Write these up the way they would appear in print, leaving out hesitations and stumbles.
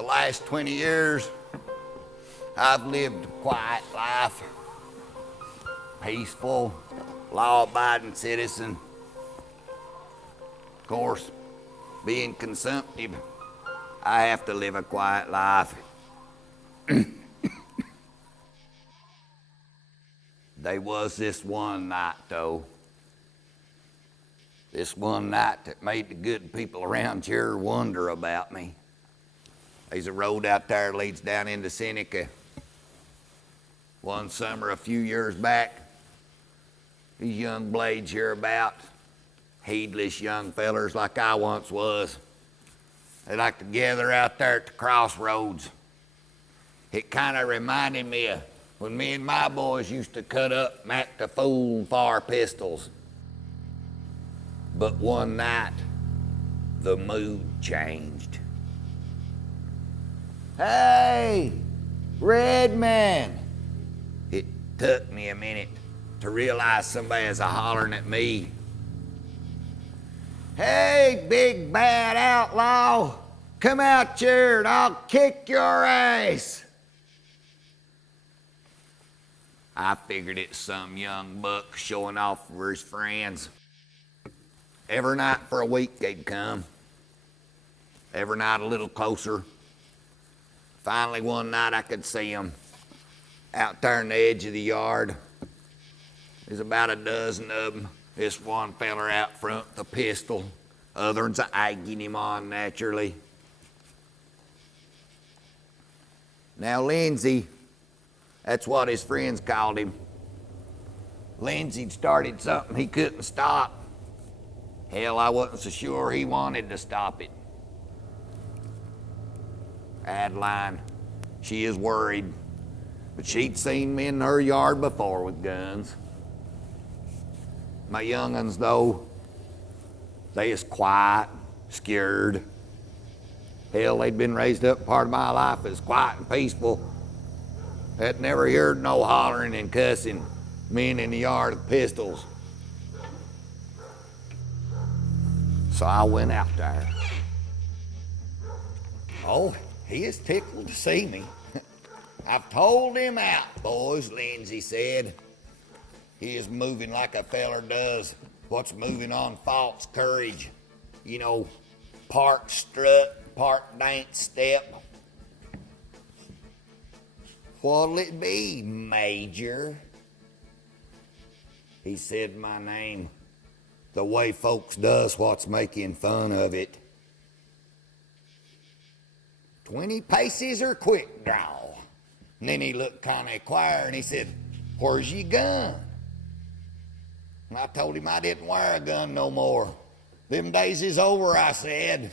The last 20 years, I've lived a quiet life, peaceful, law-abiding citizen. Of course, being consumptive, I have to live a quiet life. There was this one night, though. This one night that made the good people around here wonder about me. There's a road out there that leads down into Seneca. One summer a few years back, these young blades hereabout, heedless young fellers like I once was, they like to gather out there at the crossroads. It kind of reminded me of when me and my boys used to cut up Mac the Fool and fire pistols. But one night, the mood changed. Hey, Redmond! It took me a minute to realize somebody was hollering at me. Hey, big bad outlaw, come out here and I'll kick your ass. I figured it's some young buck showing off for his friends. Every night for a week they'd come. Every night a little closer. Finally one night I could see them out there on the edge of the yard. There's about a dozen of them. This one feller out front with a pistol. Other ones egging him on naturally. Now Lindsay, that's what his friends called him. Lindsay'd started something he couldn't stop. Hell, I wasn't so sure he wanted to stop it. Adeline, she is worried, but she'd seen me in her yard before with guns. My young'uns, though, they is quiet, scared. Hell, they'd been raised up part of my life as quiet and peaceful. Had never heard no hollering and cussing, men in the yard with pistols. So I went out there. Oh, he is tickled to see me. I've told him out, boys, Lindsay said. He is moving like a feller does what's moving on false courage. You know, part strut, part dance step. What'll it be, Major? He said my name the way folks does what's making fun of it. 20 paces or quick draw. And then he looked kind of quiet and he said, where's your gun? And I told him I didn't wear a gun no more. Them days is over, I said.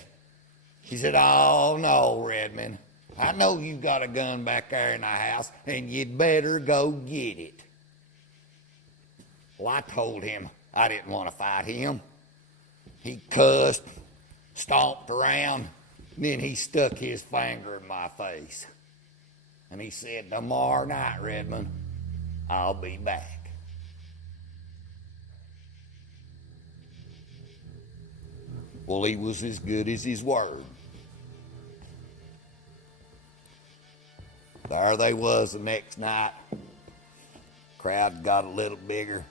He said, oh no, Redmond. I know you got a gun back there in the house and you'd better go get it. Well, I told him I didn't want to fight him. He cussed, stomped around, and then he stuck his finger in my face. And he said, tomorrow night, Redmond, I'll be back. Well, he was as good as his word. There they was the next night. Crowd got a little bigger.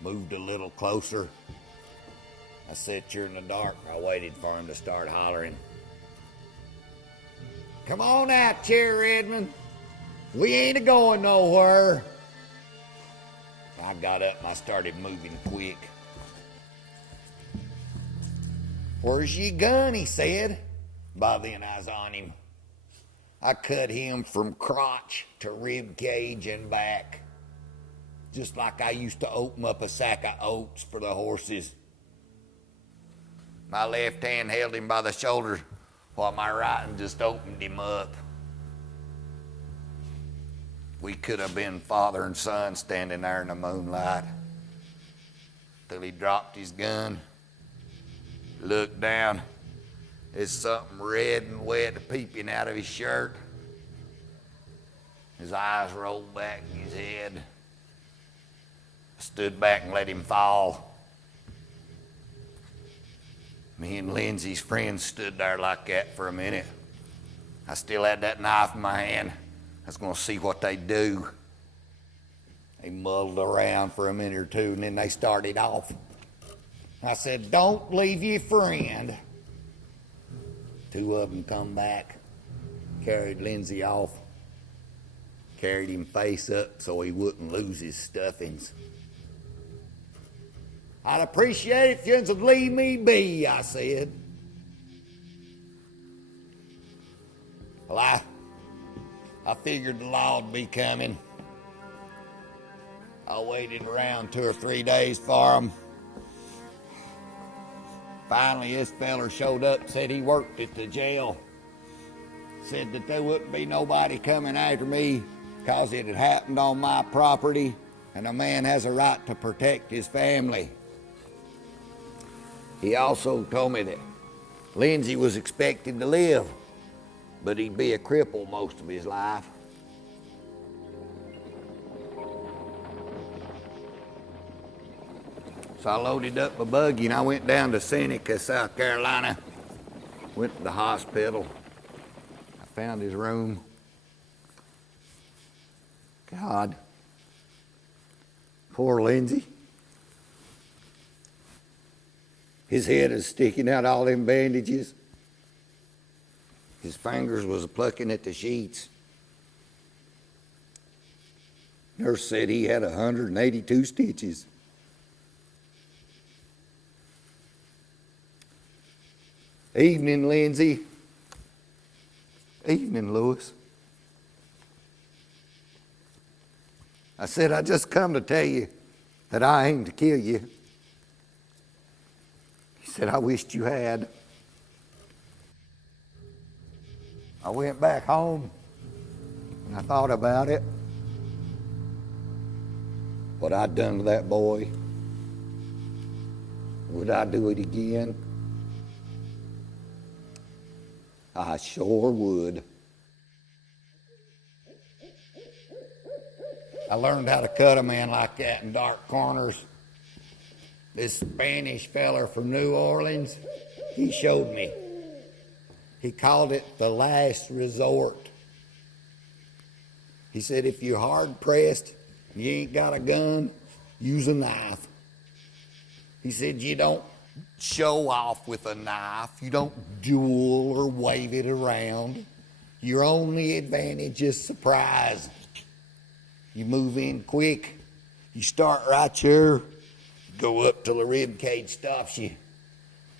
Moved a little closer. I sat here in the dark. I waited for him to start hollering. Come on out here, Redmond. We ain't a-going nowhere. I got up and I started moving quick. Where's your gun, he said. By then I was on him. I cut him from crotch to rib cage and back. Just like I used to open up a sack of oats for the horses. My left hand held him by the shoulder while my right hand just opened him up. We could have been father and son standing there in the moonlight. Till he dropped his gun, looked down. There's something red and wet peeping out of his shirt. His eyes rolled back in his head. I stood back and let him fall. Me and Lindsay's friends stood there like that for a minute. I still had that knife in my hand. I was going to see what they'd do. They muddled around for a minute or two, and then they started off. I said, "Don't leave your friend." Two of them come back, carried Lindsay off, carried him face up so he wouldn't lose his stuffings. "I'd appreciate it if you would leave me be," I said. Well, I figured the law would be coming. I waited around 2 or 3 days for him. Finally, this feller showed up, said he worked at the jail. Said that there wouldn't be nobody coming after me because it had happened on my property, and a man has a right to protect his family. He also told me that Lindsay was expected to live, but he'd be a cripple most of his life. So I loaded up my buggy and I went down to Seneca, South Carolina. Went to the hospital. I found his room. God, poor Lindsay. His head is sticking out all them bandages. His fingers was plucking at the sheets. Nurse said he had 182 stitches. "Evening, Lindsay." "Evening, Lewis." I said, "I just come to tell you that I aim to kill you." He said, "I wished you had." I went back home and I thought about it. What I'd done to that boy. Would I do it again? I sure would. I learned how to cut a man like that in dark corners. This Spanish feller from New Orleans, he showed me. He called it the last resort. He said, if you're hard pressed, you ain't got a gun, use a knife. He said, you don't show off with a knife. You don't duel or wave it around. Your only advantage is surprise. You move in quick. You start right here, go up till the rib cage stops you,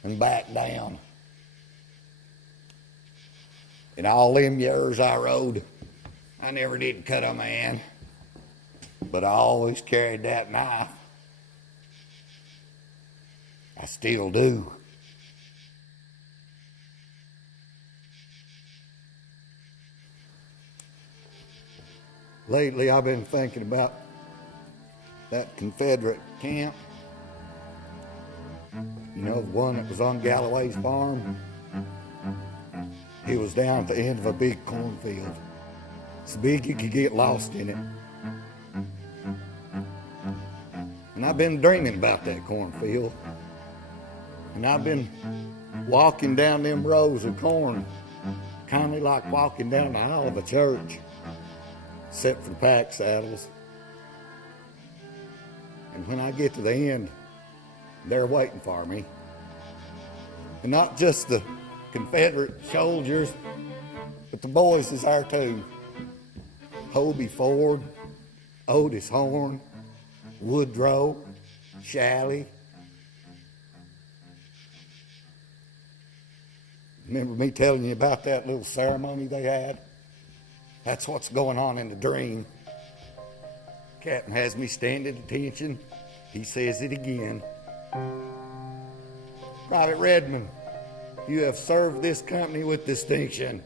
and back down. In all them years I rode, I never did cut a man, but I always carried that knife. I still do. Lately, I've been thinking about that Confederate camp. You know, the one that was on Galloway's farm? He was down at the end of a big cornfield. It's big you could get lost in it. And I've been dreaming about that cornfield. And I've been walking down them rows of corn, kind of like walking down the aisle of a church, except for the pack saddles. And when I get to the end, they're waiting for me. And not just the Confederate soldiers, but the boys is there too. Hobie Ford, Otis Horn, Woodrow, Shalley. Remember me telling you about that little ceremony they had? That's what's going on in the dream. Captain has me stand at attention. He says it again. Private Redmond, you have served this company with distinction.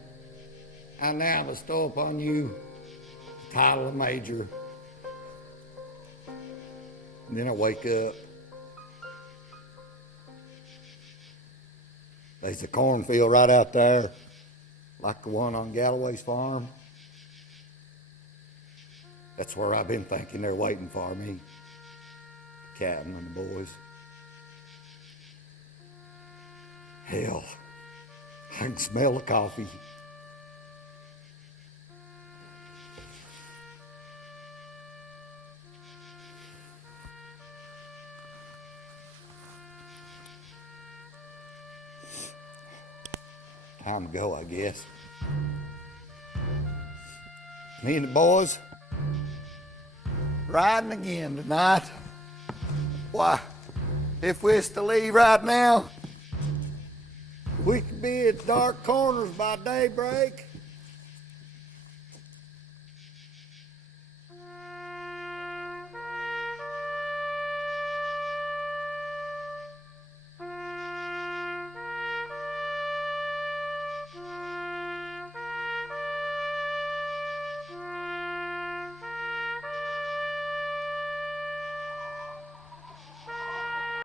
I now bestow upon you the title of Major. And then I wake up. There's a cornfield right out there, like the one on Galloway's farm. That's where I've been thinking they're waiting for me. Captain and the boys. Hell, I can smell the coffee. Time to go, I guess. Me and the boys riding again tonight. Why, if we're to leave right now, we could be at dark corners by daybreak.